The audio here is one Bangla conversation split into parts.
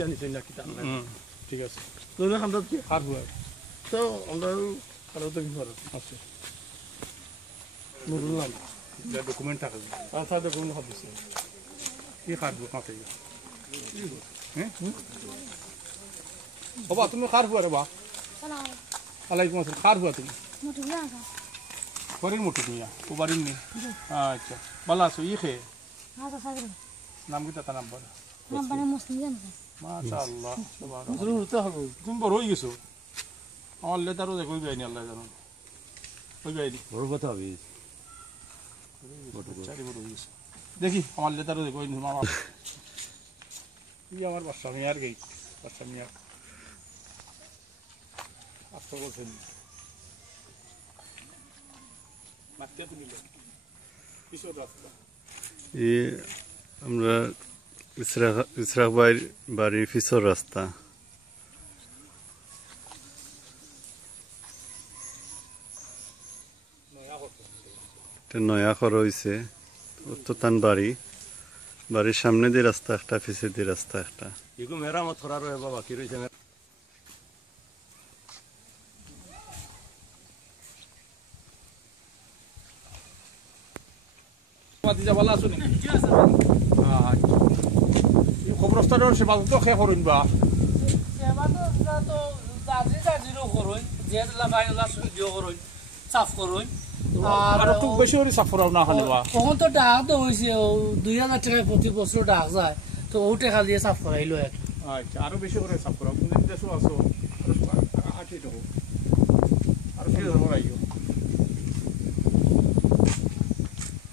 জানিস না কি তাহলে ঠিক আছে তোর আমরা কি খার হুয়া তো আমরা আরো তো কি করব আছে নুরুল নাম যা ডকুমেন্ট থাকে আচ্ছা দেখুন হাদিস কি খার হুয়া কাতে হ্যাঁ বাবা তুমি খার হুয়া রে বা সালাম আলাইকুম আসসালাম খার হুয়া তুমি মোটু না বাড়ির মোটু তুমি ও বাড়ির নি আচ্ছা ভালো আছো ই খেয়ে আচ্ছা সাগর নাম কি তার নাম্বার নাম্বার মুসলিম জানো মাশাআল্লাহ নুরুল হতে হবে তুমি বড় হয়ে গেছো আমার লেতারও দেখো ওই বাইনি আল্লাহ জানো ওই বাইনি বড় কথা হবে চারি বড় হয়ে গেছে দেখি আমার লেতারও দেখো মামা আমার বাচ্চা মেয়ার গেই বাচ্চা মেয়ার আসতে বলছেন মারতে তুমি কিশোর রাস্তা আমরা ইসরাক ভাইয়ের বাড়ির পিছর রাস্তা এটা নয়া করা হয়েছে উত্ততান বাড়ির সামনে দিয়ে রাস্তা একটা পিছে দিয়ে রাস্তা একটা এগুলো মেরামত করার বাবা কি রয়েছে মাতিজা ভালো আছো নাকি খবরস্থানের সেবা তো খেয়ে করুন বা সেবা তো জাজিরও করুন যে লাগাইলা দিও করুন সাফ করুন আর একটু বেশি করে সাফরাও না খালি বা তখন তো ডাক তো হয়েছে 2000 টাকা প্রতি বছর ডাক যায় তো ও টাকা দিয়ে সাফ করাইলো আর আচ্ছা আরো বেশি করে সাফরাও তুমি দেশও আছো আটি তো আর কি ধরো আইও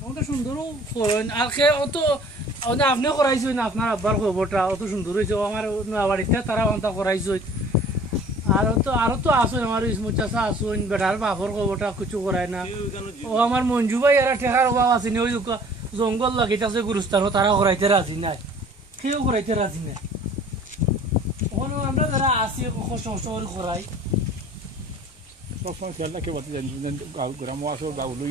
অত সুন্দরও করুন আর কে অত আপনিও করাইছেন আপনার আব্বার খবরটা অত সুন্দর হয়েছে আমার বাড়িতে তারা অন্তা করাইছেন আরো তো আসুন আমার ইসমুর চাষা আসুন বেটার বাপর খবরটা কিছু করায় না ও আমার মঞ্জু ভাই এরা ঠেকার অভাব আছে ওই জঙ্গল লাগিতেছে গুরুস্থান তারা করাইতে রাজি নাই কেউ করাইতে রাজি নাই ওখানে আমরা যারা আসি কষ্ট করে করাই সবসময় খেয়াল রাখে বাতি জানি গ্রাম আসো গাউলু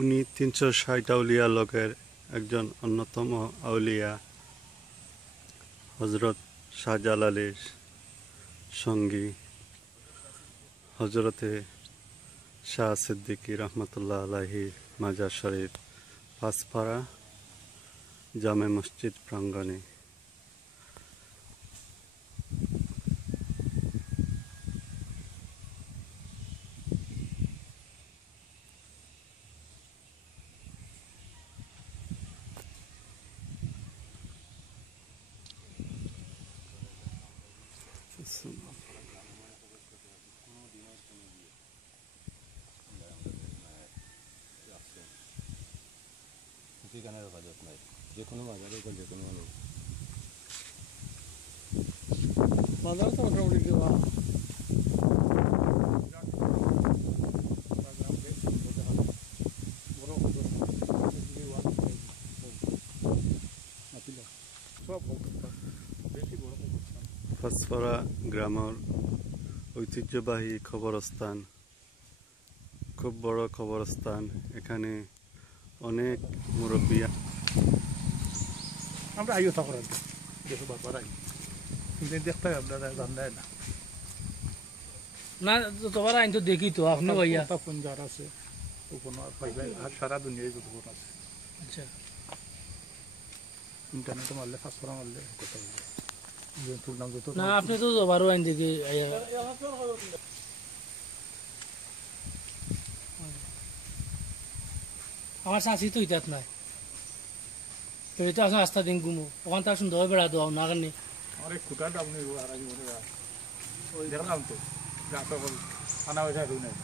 উনি 360 আউলিয়া লোকের একজন অন্যতম আউলিয়া হজরত শাহজালালের সঙ্গী হজরতে শাহ সিদ্দিকী রহমতুল্লাহ আলাইহি মাজার শরীফ পাঁচপাড়া জামে মসজিদ প্রাঙ্গণে ঠিকানার হেফাজত নাই যে কোনো বাজারে যে কোনো মানুষ বাজার তো মোটামুটি দেওয়া পাঁচপাড়া গ্রামের ঐতিহ্যবাহী কবরস্থান খুব বড় কবরস্থান। এখানে অনেক মুরব্বী আমরা আইও থাকো দেখো বারবার আই কিন্তু দেখতে আপনারা জানলেন না না তোমার আইন তো দেখি তো আপনি ভাইয়া ফোন যার আছে ওখানে পাইবে আর সারা দুনিয়ায় যত ফোন আছে আচ্ছা ইন্টারনেটে মারলে ফাঁসফোরা মারলে কথা বলবে তোর নাম যত না আপনি তো জবারও আইন দেখি আমার শাশি তো ইতাত নাই তো এটা আসলে আস্থা দিন ঘুমো ওখান তার সুন্দর বেড়া দেওয়া না কারণে আমার এক কুটার দাম নেই আর আগে মনে ওই দেখলাম তো গাছ আনা পয়সা দিই নাই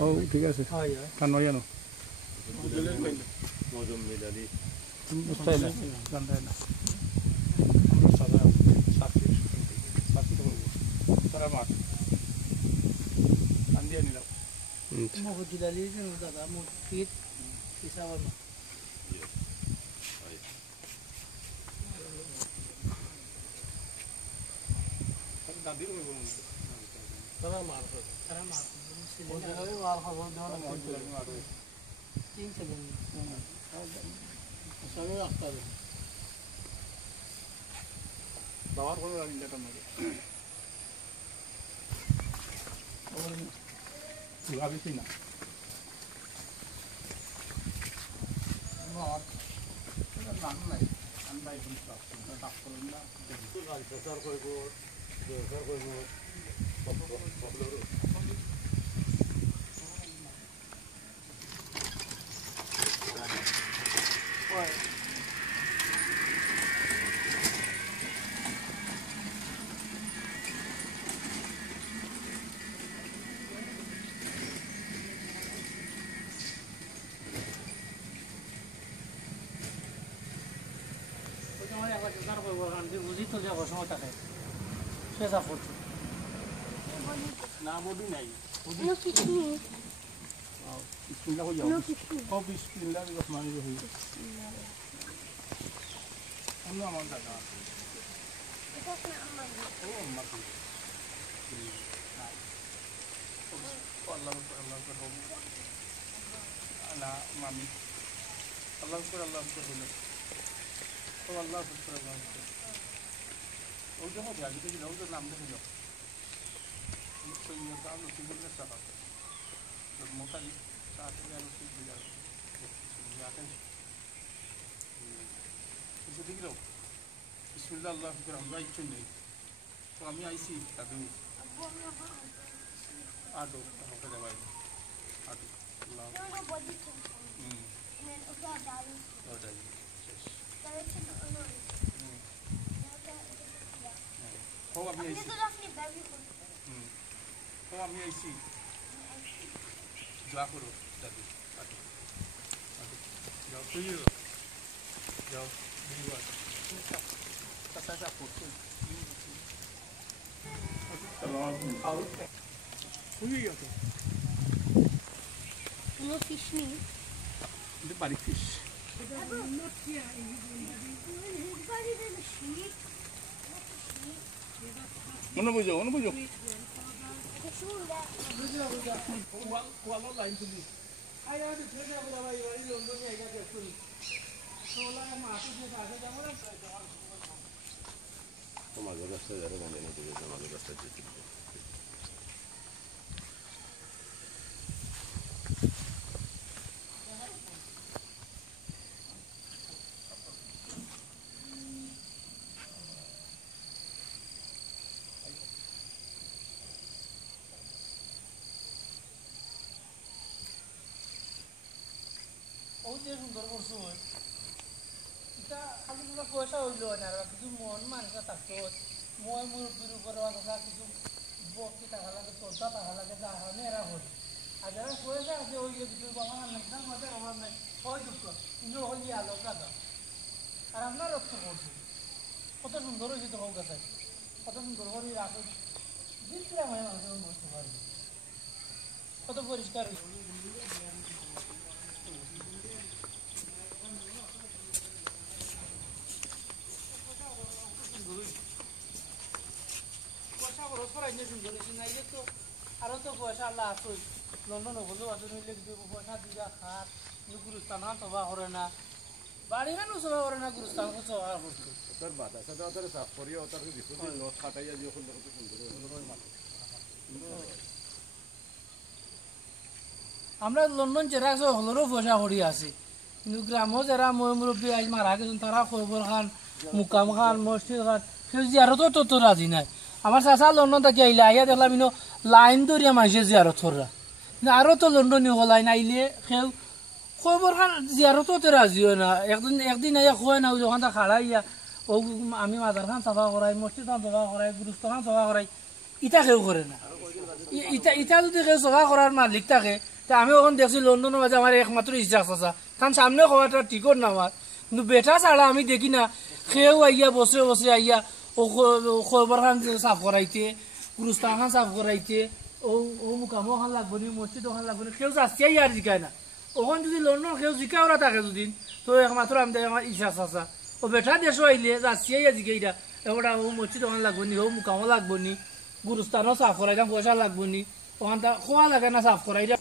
ও ঠিক আছে কান নয় জানো মজুম মিলালি বুঝতে না জানতে না আমরা সাদা সাথী সাথী করবো সারা মাঠ কান দিয়ে নিলাম মহজুদ আলী দাদা মুফিদ হিসাব দাদি করবো তারা মার তারা মার মার খবর দেওয়া তিন ছেলে সঙ্গে রাস্তা বাবার কোনো রান্নাটা মারে ভাবিছি না নাম নাই আন্দাই ডাক্তার না প্রচার করব ব্যবহার করব বুঝি তো যাবো সময় থাকে সে যা করছে না বডি নাই কোনো কিছু নেই বিসমিল্লাহ হই কোনো যাও কিছু ও বিসমিল্লাহ রহমানির রহিম আমরা আমার দাদা এটা কি আমার ও আম্মা কি আল্লাহ আল্লাহ মামি আল্লাহ হলো ও আল্লাহ ও যে হবে আগে থেকে যাও নাম দেখে যাও সৈন্য দাম সিগুলের সাহায্য মোটালি তাড়াতাড়ি আরো ঠিক হয়ে যাবে কিছু দেখি বিসমিল্লাহ আল্লাহ করে আমরা ইচ্ছু নেই তো আমি আইসি দাদু আটো আমাকে দেওয়াই আটো আল্লাহ ওটাই শেষ ও আমি আইসি ও আমি আইসি দোয়া করো দাদু আটো আটো যাও তুই যাও ধন্যবাদ কাঁচা করছো কোনো কিছু নেই এটা বাড়ি ফিস মনে বুঝো লাইন তুলি মাঝের রাস্তায় যারা গাঁজা নিতে গেছে মাঝের রাস্তায় যেতে সুন্দর করছো এটা খালি পয়সা হইল না কিছু মন মানুষের থাকতো মই মুরব্বীর উপরে কিছু বক্তি টাকা লাগে চোদ্দা টাকা লাগে যা হয় এরা হল আর যারা পয়সা আছে ওই কিছু আমার নাই না মাঝে আমার নাই হয় দুঃখ কিন্তু হল আলো কাদা আর আপনার রক্ত করছে কত সুন্দর হয়েছে তো হোক গাছ কত সুন্দর করে রাখো দিচ্ছিলাম হয় মানুষের বুঝতে পারি কত পরিষ্কার হয়েছে আরো তো পয়সা আল্লাহ আসো লন্ডন হলেও আসো নিলে পয়সা দিবা খার গুরুস্থান সভা করে না বাড়ি কেন সভা করে না গুরুস্থান সভা করতো তার বাতাসা দেওয়া তার সাফ করিয়া তার বিশুদ্ধ নখ খাটাইয়া যখন কত সুন্দর আমরা লন্ডন চেরা হলেরও পয়সা করি আছি কিন্তু গ্রামও যারা মই মুরব্বী আজ মারা গেছেন তারা খবর খান মুকাম খান মসজিদ খান সে জিয়ারতো তো রাজি নাই আমার চাচা লন্ডন থাকি আইলে আইয়া দেখলাম ইনো লাইন ধরিয়া মাইছে জিয়ারত কররা কিন্তু আরও তো লন্ডনে হলাই আইলে সেও খবর খান জিয়ারতো রাজি হয় না একদিন আইয়া হয় না যখন তা খাড়া ইয়া ও আমি মাজার খান চাফা করাই মসজিদ খান চাফা করাই গুরুস্ত খান চাফা করাই ইটা কেউ করে না ইটা যদি কেউ চাফা করার মালিক থাকে তা আমি ওখানে দেখছি লন্ডনের মাঝে আমার একমাত্র ইচ্ছা চাচা কারণ সামনে খাওয়াটা টিকট না আমার কিন্তু বেটা ছাড়া আমি দেখি না সেও আইয়া বসে বসে আইয়া ও খবর খান সাফ করাইতে গুরুস্থান খান সাফ করাইতে ও মুকামো খান লাগবো নি মসজিদ খান লাগবো নি কেউ যাচ্ছে আর জিকায় না ওখানে যদি লন্ডন কেউ জিকা ওরা থাকে দুদিন তো একমাত্র আমি আমার ইচ্ছা চাচা ও বেটা দেশও আইলে যাচ্ছে আর জিকাইটা এবার ও মসজিদ খান লাগবো নি ও মুকামো লাগবো নি গুরুস্থানও সাফ করাইতাম পয়সা লাগবো নি ওখান খোয়া লাগে না সাফ করাইটা